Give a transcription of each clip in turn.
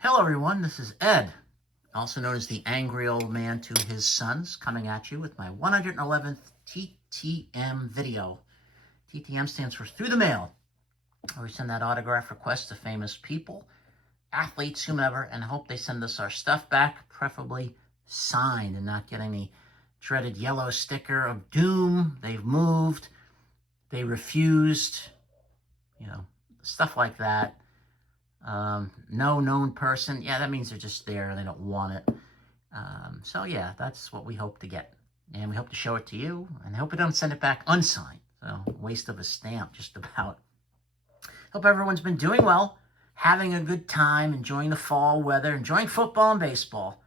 Hello everyone, this is Ed, also known as the angry old man to his sons, coming at you with my 111th TTM video. TTM stands for Through the Mail, where we send that autograph request to famous people, athletes, whomever, and hope they send us our stuff back, preferably signed and not get any dreaded yellow sticker of doom, they've moved, they refused, stuff like that. No known person. Yeah, that means they're just there and they don't want it. So yeah, that's what we hope to get. And we hope to show it to you. And I hope we don't send it back unsigned. So, waste of a stamp, just about. Hope everyone's been doing well, having a good time, enjoying the fall weather, enjoying football and baseball.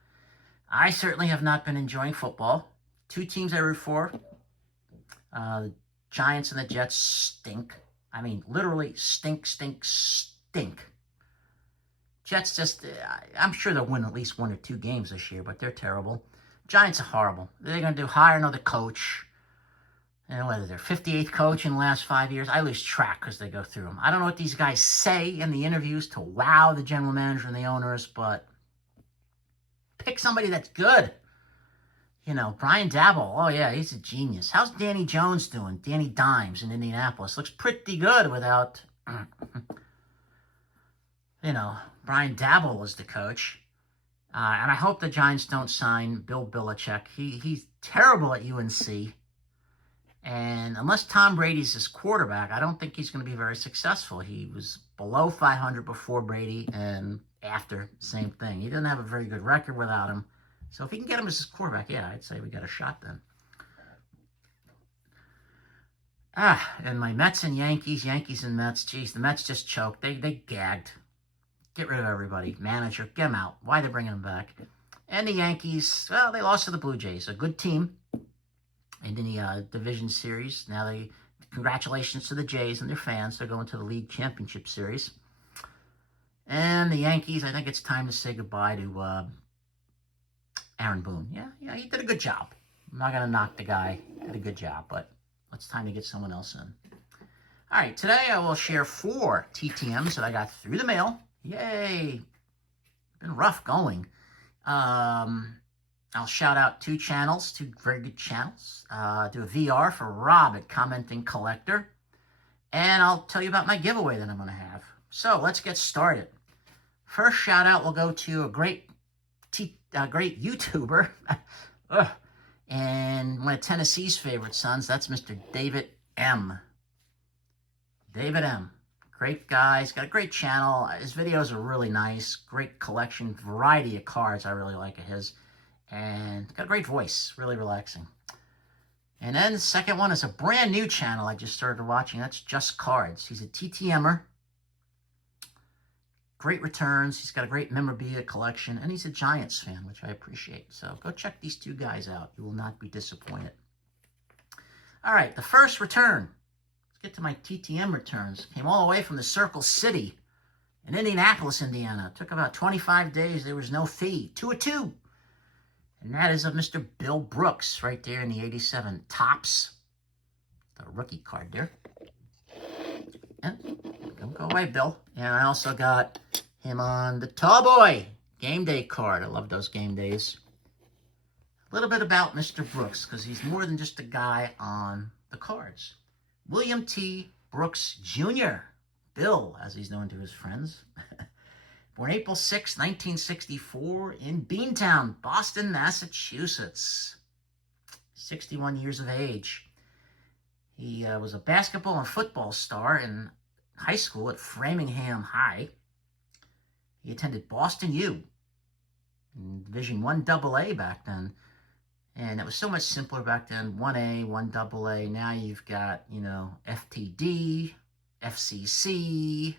I certainly have not been enjoying football. Two teams I root for. The Giants and the Jets stink. I mean, literally stink. Jets just, I'm sure they'll win at least 1 or 2 games this year, but they're terrible. Giants are horrible. They're going to hire another coach. And whether they're 58th coach in the last 5 years, I lose track because they go through them. I don't know what these guys say in the interviews to wow the general manager and the owners, but pick somebody that's good. Brian Daboll, oh yeah, he's a genius. How's Danny Jones doing? Danny Dimes in Indianapolis. Looks pretty good without, Brian Daboll is the coach. And I hope the Giants don't sign Bill Belichick. He's terrible at UNC. And unless Tom Brady's his quarterback, I don't think he's going to be very successful. He was below 500 before Brady, and after, same thing. He doesn't have a very good record without him. So if he can get him as his quarterback, yeah, I'd say we got a shot then. And my Mets and Yankees and Mets. Geez, the Mets just choked. They gagged. Get rid of everybody. Manager, get them out. Why are they bringing them back? And the Yankees, well, they lost to the Blue Jays. A good team in the division series. Now, congratulations to the Jays and their fans. They're going to the League Championship Series. And the Yankees, I think it's time to say goodbye to Aaron Boone. Yeah, he did a good job. I'm not going to knock the guy. He did a good job, but it's time to get someone else in. All right, today I will share 4 TTMs that I got through the mail. Yay! Been rough going. I'll shout out 2 channels, 2 very good channels. Do a VR for Rob at Commenting Collector. And I'll tell you about my giveaway that I'm going to have. So let's get started. First shout out will go to a great YouTuber. And one of Tennessee's favorite sons, that's Mr. David M. David M. Great guy. He's got a great channel. His videos are really nice. Great collection, variety of cards I really like of his. And got a great voice. Really relaxing. And then the second one is a brand new channel I just started watching. That's Just Cardz. He's a TTMer. Great returns. He's got a great memorabilia collection. And he's a Giants fan, which I appreciate. So go check these 2 guys out. You will not be disappointed. All right, the first return. Get to my TTM returns. Came all the way from the Circle City in Indianapolis, Indiana. It took about 25 days. There was no fee. 2 of 2. And that is of Mr. Bill Brooks right there in the 87 Topps. The rookie card there. And don't go away, Bill. And I also got him on the Tallboy Game Day card. I love those game days. A little bit about Mr. Brooks, because he's more than just a guy on the cards. William T. Brooks, Jr., Bill, as he's known to his friends. Born April 6, 1964, in Beantown, Boston, Massachusetts. 61 years of age. He was a basketball and football star in high school at Framingham High. He attended Boston U, in Division I AA back then. And it was so much simpler back then. 1A, 1AA. Now you've got, FTD, FCC,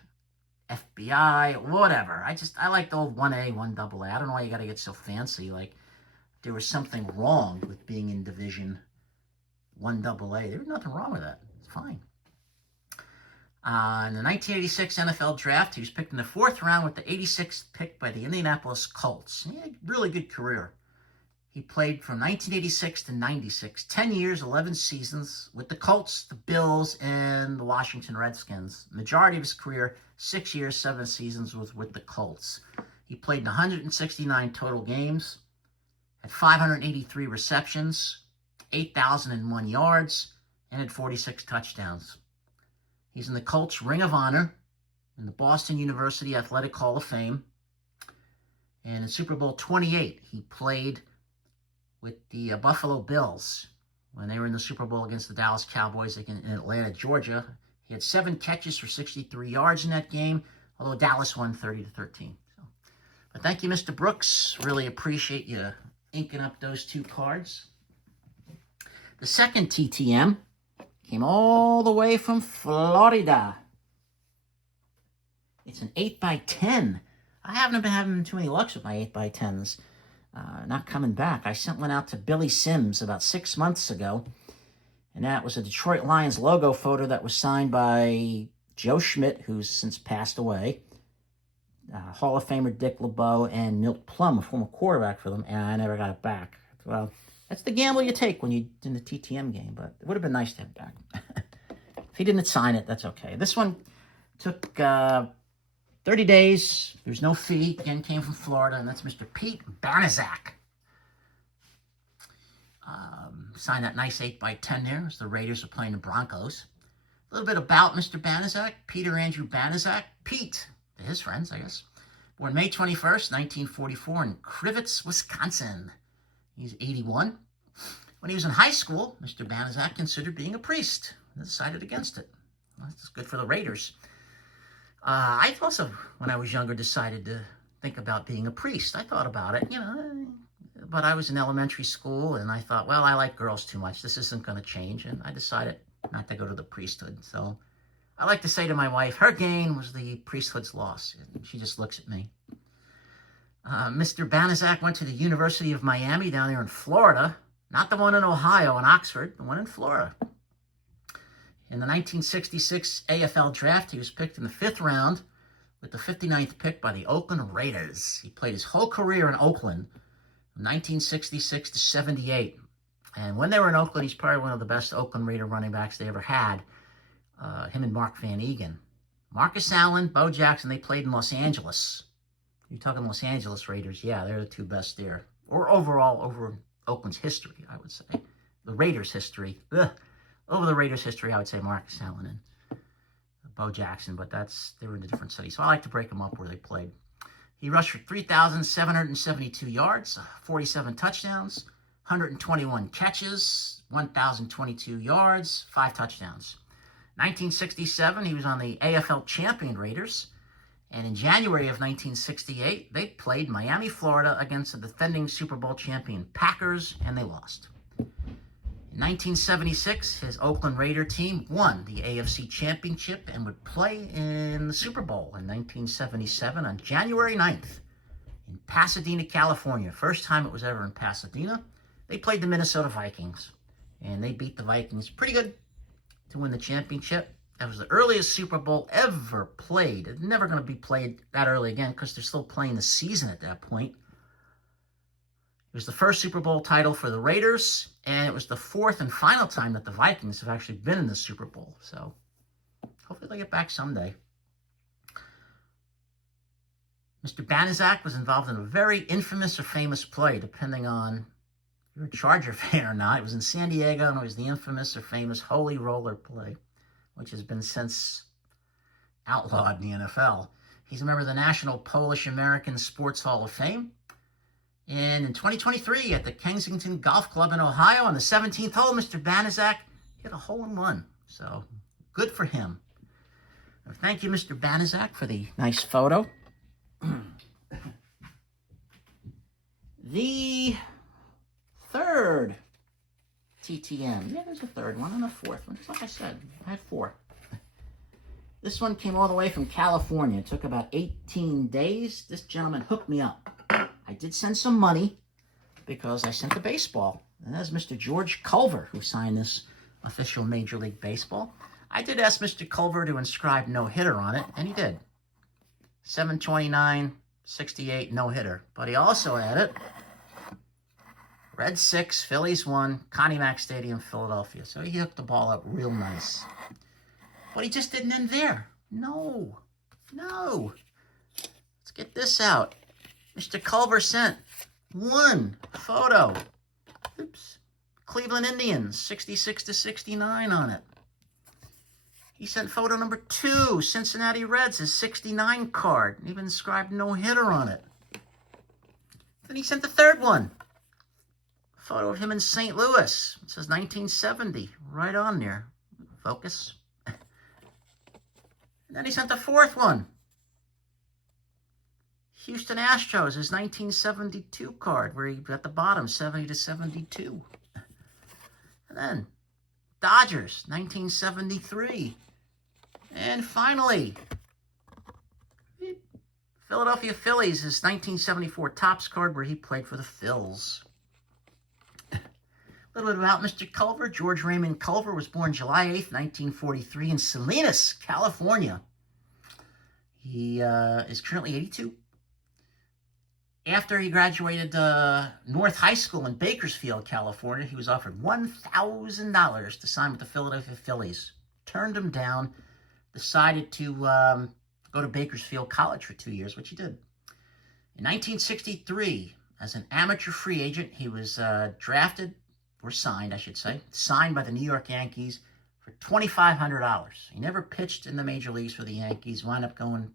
FBI, whatever. I like the old 1A, 1AA. I don't know why you got to get so fancy. Like, there was something wrong with being in Division 1AA. There was nothing wrong with that. It's fine. In the 1986 NFL Draft, he was picked in the 4th round with the 86th pick by the Indianapolis Colts. He had a really good career. He played from 1986 to 96, 10 years, 11 seasons with the Colts, the Bills, and the Washington Redskins. Majority of his career, 6 years, 7 seasons, was with the Colts. He played in 169 total games, had 583 receptions, 8,001 yards, and had 46 touchdowns. He's in the Colts Ring of Honor, in the Boston University Athletic Hall of Fame, and in Super Bowl 28, he played with the Buffalo Bills when they were in the Super Bowl against the Dallas Cowboys in Atlanta, Georgia. He had 7 catches for 63 yards in that game, although Dallas won 30-13. So, but thank you, Mr. Brooks. Really appreciate you inking up those 2 cards. The second TTM came all the way from Florida. It's an 8x10. I haven't been having too many lucks with my 8x10s. Not coming back. I sent one out to Billy Sims about 6 months ago, and that was a Detroit Lions logo photo that was signed by Joe Schmidt, who's since passed away, Hall of Famer Dick LeBeau, and Milt Plum, a former quarterback for them, and I never got it back. Well, that's the gamble you take when you're in the TTM game, but it would have been nice to have it back. If he didn't sign it, that's okay. This one took 30 days. There's no fee. Again, came from Florida, and that's Mr. Pete Banaszak. Signed that nice 8x10 there as the Raiders are playing the Broncos. A little bit about Mr. Banaszak. Peter Andrew Banaszak. Pete, to his friends, I guess. Born May 21st, 1944 in Crivitz, Wisconsin. He's 81. When he was in high school, Mr. Banaszak considered being a priest and decided against it. Well, that's good for the Raiders. I also, when I was younger, decided to think about being a priest. I thought about it, but I was in elementary school, and I thought, well, I like girls too much. This isn't going to change, and I decided not to go to the priesthood. So I like to say to my wife, her gain was the priesthood's loss. And she just looks at me. Mr. Banaszak went to the University of Miami down there in Florida, not the one in Ohio and Oxford, the one in Florida. In the 1966 AFL draft, he was picked in the 5th round with the 59th pick by the Oakland Raiders. He played his whole career in Oakland from 1966 to 78. And when they were in Oakland, he's probably one of the best Oakland Raider running backs they ever had, him and Mark Van Egan. Marcus Allen, Bo Jackson, they played in Los Angeles. You're talking Los Angeles Raiders. Yeah, they're the 2 best there. Or overall, over Oakland's history, I would say. The Raiders' history. Over the Raiders' history, I would say Marcus Allen and Bo Jackson, but they were in a different city. So I like to break them up where they played. He rushed for 3,772 yards, 47 touchdowns, 121 catches, 1,022 yards, 5 touchdowns. 1967, he was on the AFL champion Raiders. And in January of 1968, they played Miami, Florida against the defending Super Bowl champion Packers, and they lost. In 1976, his Oakland Raider team won the AFC Championship and would play in the Super Bowl in 1977 on January 9th in Pasadena, California. First time it was ever in Pasadena. They played the Minnesota Vikings, and they beat the Vikings pretty good to win the championship. That was the earliest Super Bowl ever played. It's never going to be played that early again because they're still playing the season at that point. It was the first Super Bowl title for the Raiders, and it was the 4th and final time that the Vikings have actually been in the Super Bowl. So hopefully they'll get back someday. Mr. Banaszak was involved in a very infamous or famous play, depending on if you're a Charger fan or not. It was in San Diego, and it was the infamous or famous Holy Roller play, which has been since outlawed in the NFL. He's a member of the National Polish American Sports Hall of Fame. And in 2023, at the Kensington Golf Club in Ohio, on the 17th hole, Mr. Banaszak hit a hole-in-one. So, good for him. Thank you, Mr. Banaszak, for the nice photo. The third TTM. Yeah, there's a third one and a fourth one. Just like I said, I had 4. This one came all the way from California. It took about 18 days. This gentleman hooked me up. I did send some money because I sent the baseball. And that's Mr. George Culver who signed this official Major League Baseball. I did ask Mr. Culver to inscribe no-hitter on it, and he did. 729, 68, no-hitter. But he also added Reds 6, Phillies 1, Connie Mack Stadium, Philadelphia. So he hooked the ball up real nice. But he just didn't end there. No. Let's get this out. Mr. Culver sent one photo. Oops. Cleveland Indians, 66-69 on it. He sent photo number 2, Cincinnati Reds, his 69 card, and even inscribed no-hitter on it. Then he sent the third one. Photo of him in St. Louis. It says 1970, right on there. Focus. And then he sent the fourth one. Houston Astros, his 1972 card, where he at the bottom, 70-72. And then Dodgers, 1973. And finally, Philadelphia Phillies, his 1974 Topps card, where he played for the Phils. A little bit about Mr. Culver. George Raymond Culver was born July 8th, 1943 in Salinas, California. He is currently 82. After he graduated North High School in Bakersfield, California, he was offered $1,000 to sign with the Philadelphia Phillies. Turned him down, decided to go to Bakersfield College for 2 years, which he did. In 1963, as an amateur free agent, he was drafted, or signed, I should say, signed by the New York Yankees for $2,500. He never pitched in the major leagues for the Yankees, wound up going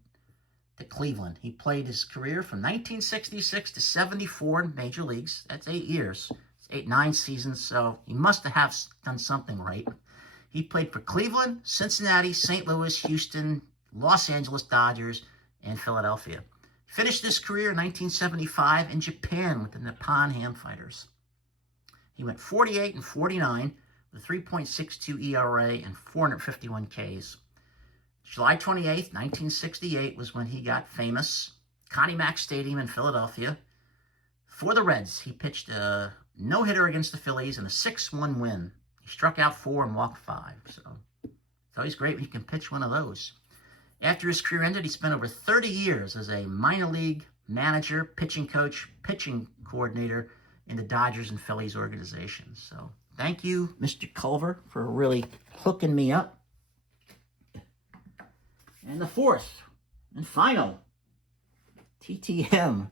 to Cleveland. He played his career from 1966 to 74 in major leagues. That's 8 years. It's 9 seasons, so he must have done something right. He played for Cleveland, Cincinnati, St. Louis, Houston, Los Angeles Dodgers, and Philadelphia. He finished his career in 1975 in Japan with the Nippon Ham Fighters. He went 48-49 with a 3.62 ERA and 451 Ks. July 28th, 1968 was when he got famous. Connie Mack Stadium in Philadelphia. For the Reds, he pitched a no-hitter against the Phillies in a 6-1 win. He struck out 4 and walked 5. So it's always great when you can pitch one of those. After his career ended, he spent over 30 years as a minor league manager, pitching coach, pitching coordinator in the Dodgers and Phillies organizations. So thank you, Mr. Culver, for really hooking me up. And the fourth and final, TTM.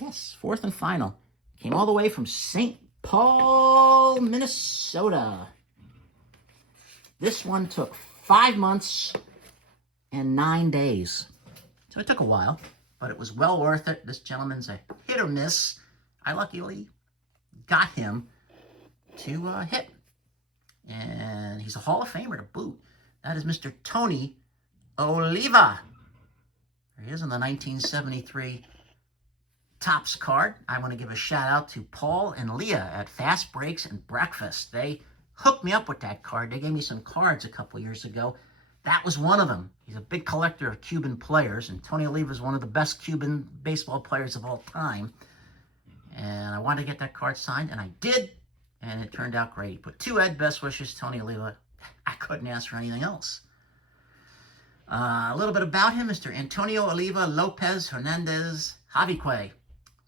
Yes, fourth and final. Came all the way from St. Paul, Minnesota. This one took 5 months and 9 days. So it took a while, but it was well worth it. This gentleman's a hit or miss. I luckily got him to hit. And he's a Hall of Famer to boot. That is Mr. Tony Oliva. There he is on the 1973 Topps card. I want to give a shout out to Paul and Leah at Fast Breaks and Breakfast. They hooked me up with that card. They gave me some cards a couple years ago. That was one of them. He's a big collector of Cuban players, and Tony Oliva is one of the best Cuban baseball players of all time. And I wanted to get that card signed, and I did, and it turned out great. He put 2 Ed best wishes, Tony Oliva. I couldn't ask for anything else. A little bit about him, Mr. Antonio Oliva Lopez Hernandez Javique,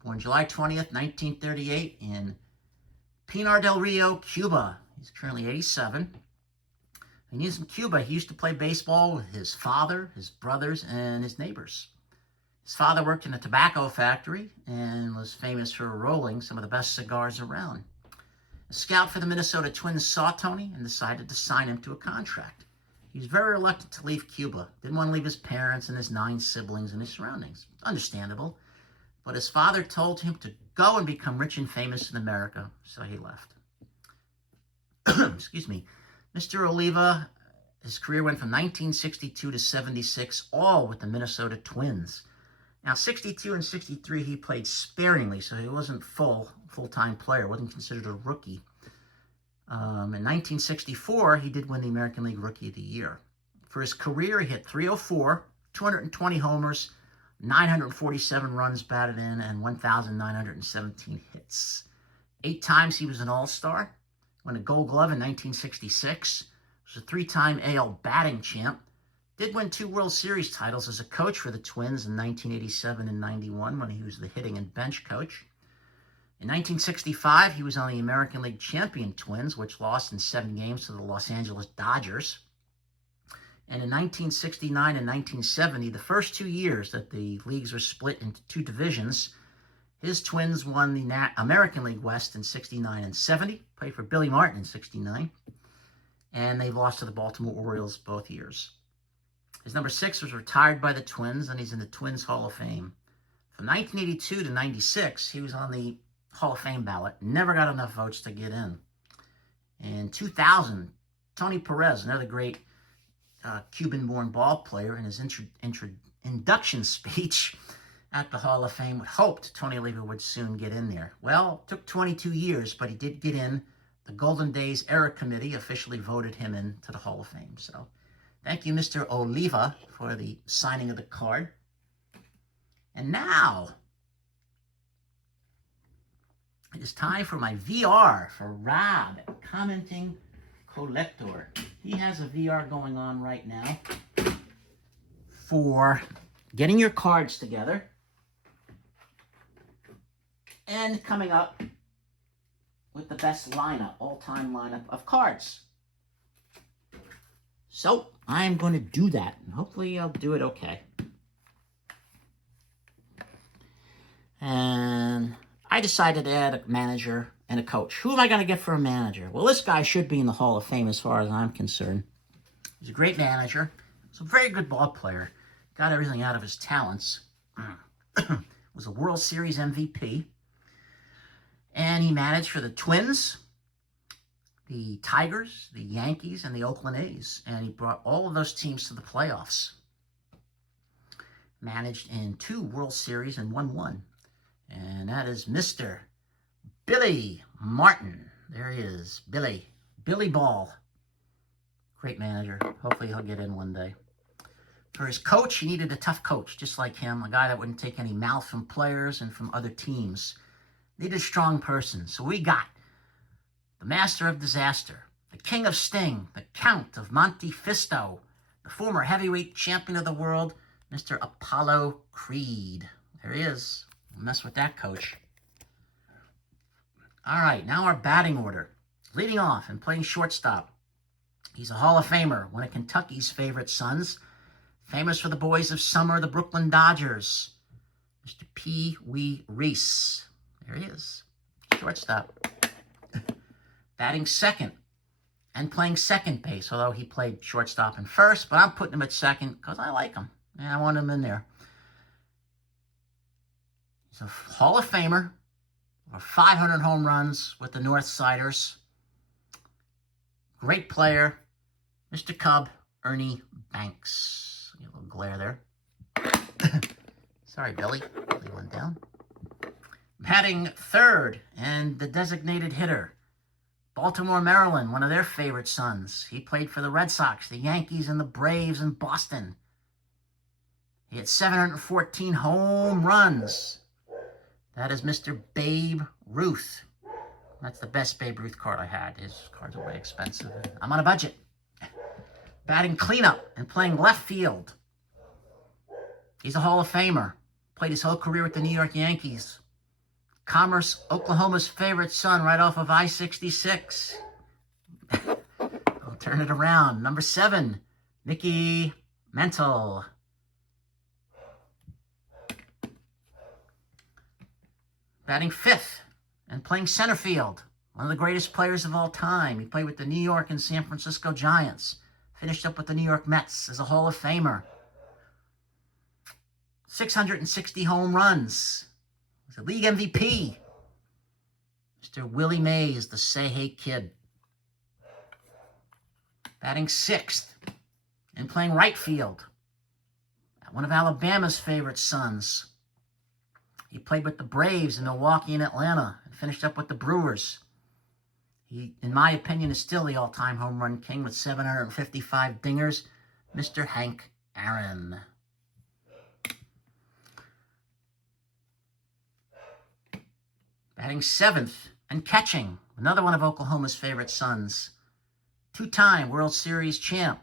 born July 20th, 1938 in Pinar del Rio, Cuba. He's currently 87. And he's in Cuba. He used to play baseball with his father, his brothers, and his neighbors. His father worked in a tobacco factory and was famous for rolling some of the best cigars around. A scout for the Minnesota Twins saw Tony and decided to sign him to a contract. He was very reluctant to leave Cuba. Didn't want to leave his parents and his 9 siblings and his surroundings. Understandable. But his father told him to go and become rich and famous in America, so he left. Excuse me. Mr. Oliva, his career went from 1962 to 76, all with the Minnesota Twins. Now, 62 and 63, he played sparingly, so he wasn't full-time player, wasn't considered a rookie. In 1964, he did win the American League Rookie of the Year. For his career, he hit .304, 220 homers, 947 runs batted in, and 1,917 hits. 8 times he was an All-Star. Won a Gold Glove in 1966. Was a 3-time AL batting champ. Did win 2 World Series titles as a coach for the Twins in 1987 and 91 when he was the hitting and bench coach. In 1965, he was on the American League champion Twins, which lost in 7 games to the Los Angeles Dodgers. And in 1969 and 1970, the first 2 years that the leagues were split into 2 divisions, his Twins won the American League West in 69 and 70, played for Billy Martin in 69, and they lost to the Baltimore Orioles both years. His number 6 was retired by the Twins, and he's in the Twins Hall of Fame. From 1982 to 96, he was on the Hall of Fame ballot, never got enough votes to get in. In 2000, Tony Perez, another great Cuban-born ball player, in his induction speech at the Hall of Fame, hoped Tony Oliva would soon get in there. Well, it took 22 years, but he did get in. The Golden Days Era Committee officially voted him into the Hall of Fame. So thank you, Mr. Oliva, for the signing of the card. And now, it is time for my VR for Rob, Commenting Collector. He has a VR going on right now for getting your cards together and coming up with the best lineup, all-time lineup of cards. So, I'm going to do that, and hopefully I'll do it okay. And I decided to add a manager and a coach. Who am I going to get for a manager? Well, this guy should be in the Hall of Fame as far as I'm concerned. He's a great manager. He's a very good ball player. Got everything out of his talents. Was a World Series MVP. And he managed for the Twins, the Tigers, the Yankees, and the Oakland A's. And he brought all of those teams to the playoffs. Managed in 2 World Series and won 1. And that is Mr. Billy Martin. There he is, Billy. Billy Ball. Great manager. Hopefully he'll get in one day. For his coach, he needed a tough coach, just like him. A guy that wouldn't take any mouth from players and from other teams. Needed a strong person. So we got the master of disaster, the king of sting, the count of Monte Fisto, the former heavyweight champion of the world, Mr. Apollo Creed. There he is. Don't mess with that coach. All right, now our batting order. Leading off and playing shortstop. He's a Hall of Famer, one of Kentucky's favorite sons. Famous for the boys of summer, the Brooklyn Dodgers. Mr. Pee Wee Reese. There he is. Shortstop. Batting second and playing second base, although he played shortstop and first, but I'm putting him at second because I like him. And I want him in there. He's a Hall of Famer. Over 500 home runs with the North Siders. Great player. Mr. Cub, Ernie Banks. A little glare there. Sorry, Billy. Lay one down. Batting third and the designated hitter. Baltimore, Maryland, one of their favorite sons. He played for the Red Sox, the Yankees, and the Braves in Boston. He had 714 home runs. That is Mr. Babe Ruth. That's the best Babe Ruth card I had. His cards are way expensive. I'm on a budget. Batting cleanup and playing left field. He's a Hall of Famer. Played his whole career with the New York Yankees. Commerce, Oklahoma's favorite son, right off of I-66. I'll turn it around. Number 7, Mickey Mantle. Batting fifth and playing center field. One of the greatest players of all time. He played with the New York and San Francisco Giants. Finished up with the New York Mets as a Hall of Famer. 660 home runs. He's a league MVP. Mr. Willie Mays, the Say Hey Kid. Batting sixth and playing right field. One of Alabama's favorite sons. He played with the Braves in Milwaukee and Atlanta and finished up with the Brewers. He, in my opinion, is still the all-time home run king with 755 dingers, Mr. Hank Aaron. Batting seventh and catching, another one of Oklahoma's favorite sons. 2-time World Series champ.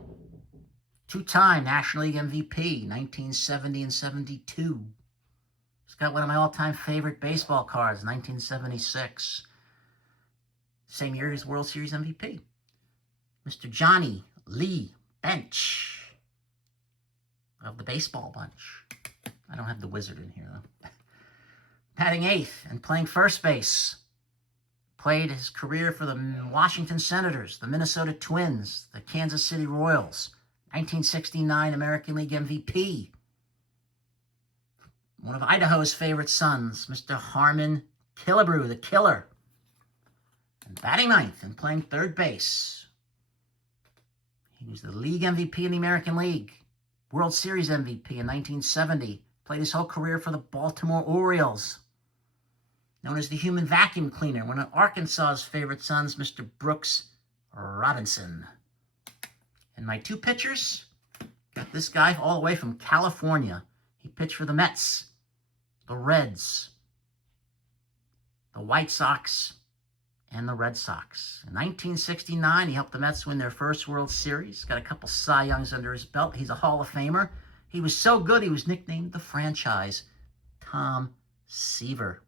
2-time National League MVP, 1970 and 72. He's got one of my all-time favorite baseball cards, 1976. Same year as World Series MVP. Mr. Johnny Lee Bench. of the baseball bunch. I don't have the wizard in here, though. Batting eighth and playing first base. Played his career for the Washington Senators, the Minnesota Twins, the Kansas City Royals. 1969 American League MVP. One of Idaho's favorite sons, Mr. Harmon Killebrew, the Killer. And batting ninth and playing third base. He was the league MVP in the American League. World Series MVP in 1970. Played his whole career for the Baltimore Orioles. Known as the human vacuum cleaner. One of Arkansas's favorite sons, Mr. Brooks Robinson. And my two pitchers, got this guy all the way from California. He pitched for the Mets, the Reds, the White Sox, and the Red Sox. In 1969, he helped the Mets win their first World Series. Got a couple Cy Youngs under his belt. He's a Hall of Famer. He was so good, he was nicknamed the franchise Tom Seaver.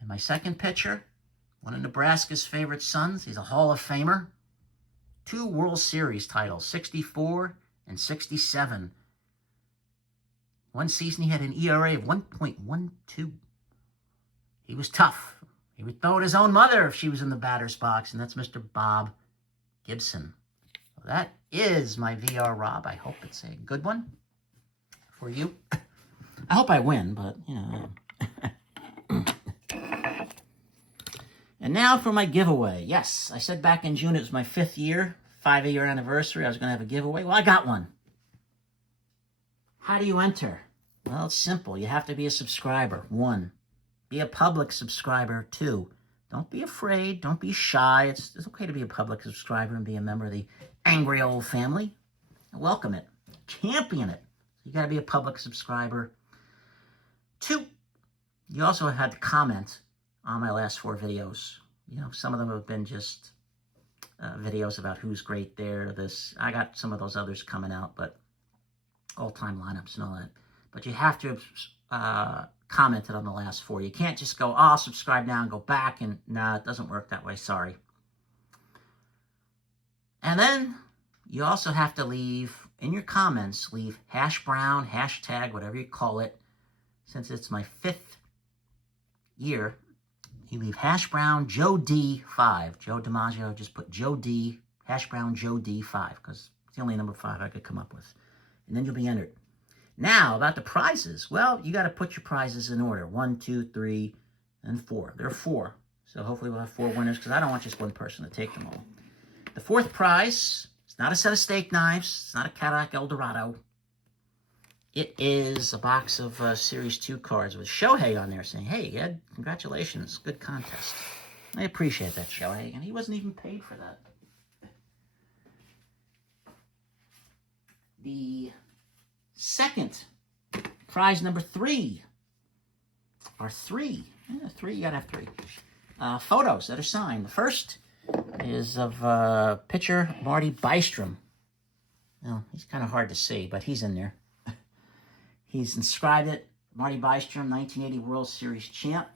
And my second pitcher, one of Nebraska's favorite sons. He's a Hall of Famer. 2 World Series titles, 64 and 67. One season he had an ERA of 1.12. He was tough. He would throw at his own mother if she was in the batter's box, and that's Mr. Bob Gibson. So that is my VR Rob. I hope it's a good one for you. I hope I win, but, you know. And now for my giveaway. Yes, I said back in June it was my 5th year, 5-year anniversary. I was going to have a giveaway. Well, I got one. How do you enter? Well, it's simple. You have to be a subscriber, 1. Be a public subscriber, 2. Don't be afraid. Don't be shy. It's okay to be a public subscriber and be a member of the angry old family. Welcome it. Champion it. You got to be a public subscriber. 2, you also had to comment on my last 4 videos. You know, some of them have been just videos about who's great there, this. I got some of those others coming out, but all-time lineups and all that. But you have to have commented on the last 4. You can't just go, oh, I'll subscribe now and go back. And nah, it doesn't work that way. Sorry. And then you also have to leave, in your comments, leave #brown, hashtag, whatever you call it. Since it's my 5th year, you leave #brown Joe D5. Joe DiMaggio, just put Joe D, #brown Joe D5, because it's the only number 5 I could come up with. And then you'll be entered. Now, about the prizes. Well, you got to put your prizes in order. 1, 2, 3, and 4. There are 4. So hopefully we'll have 4 winners, because I don't want just one person to take them all. The 4th prize, it's not a set of steak knives. It's not a Cadillac Eldorado. It is a box of Series 2 cards with Shohei on there saying, hey, Ed, congratulations. Good contest. I appreciate that, Shohei. And he wasn't even paid for that. The second prize, number 3, or 3. Yeah, 3, you got to have 3. Photos that are signed. The first is of pitcher Marty Bystrom. Well, he's kind of hard to see, but he's in there. He's inscribed it, Marty Bystrom, 1980 World Series champ.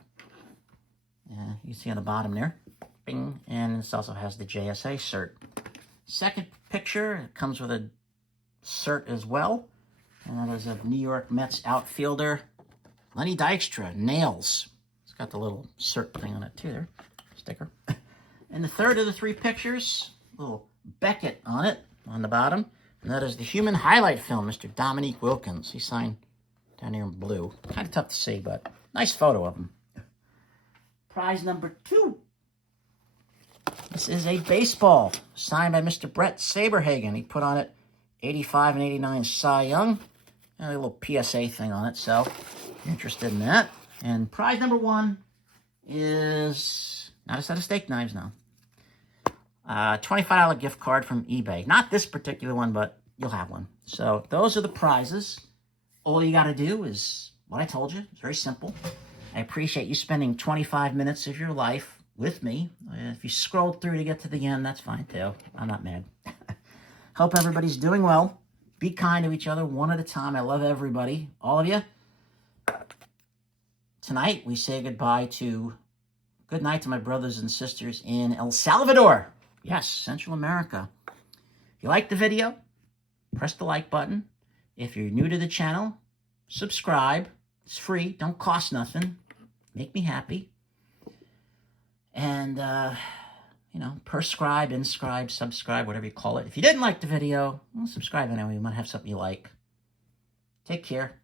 You can see on the bottom there. Bing. And this also has the JSA cert. Second picture comes with a cert as well. And that is of New York Mets outfielder Lenny Dykstra, nails. It's got the little cert thing on it too there, sticker. And the third of the 3 pictures, a little Beckett on it, on the bottom. And that is the human highlight film, Mr. Dominique Wilkins. He signed down here in blue. Kind of tough to see, but nice photo of him. Prize number 2. This is a baseball signed by Mr. Brett Saberhagen. He put on it 85 and 89 Cy Young. And a little PSA thing on it, so if you're interested in that. And prize number 1 is not a set of steak knives now. $25 gift card from eBay. Not this particular one, but you'll have one. So those are the prizes. All you got to do is what I told you. It's very simple. I appreciate you spending 25 minutes of your life with me. If you scrolled through to get to the end, that's fine too. I'm not mad. Hope everybody's doing well. Be kind to each other one at a time. I love everybody. All of you. Tonight, we say goodbye to... Good night to my brothers and sisters in El Salvador. Yes, Central America. If you liked the video, press the like button. If you're new to the channel, subscribe. It's free. Don't cost nothing. Make me happy. And, you know, perscribe, inscribe, subscribe, whatever you call it. If you didn't like the video, well, subscribe anyway. You might have something you like. Take care.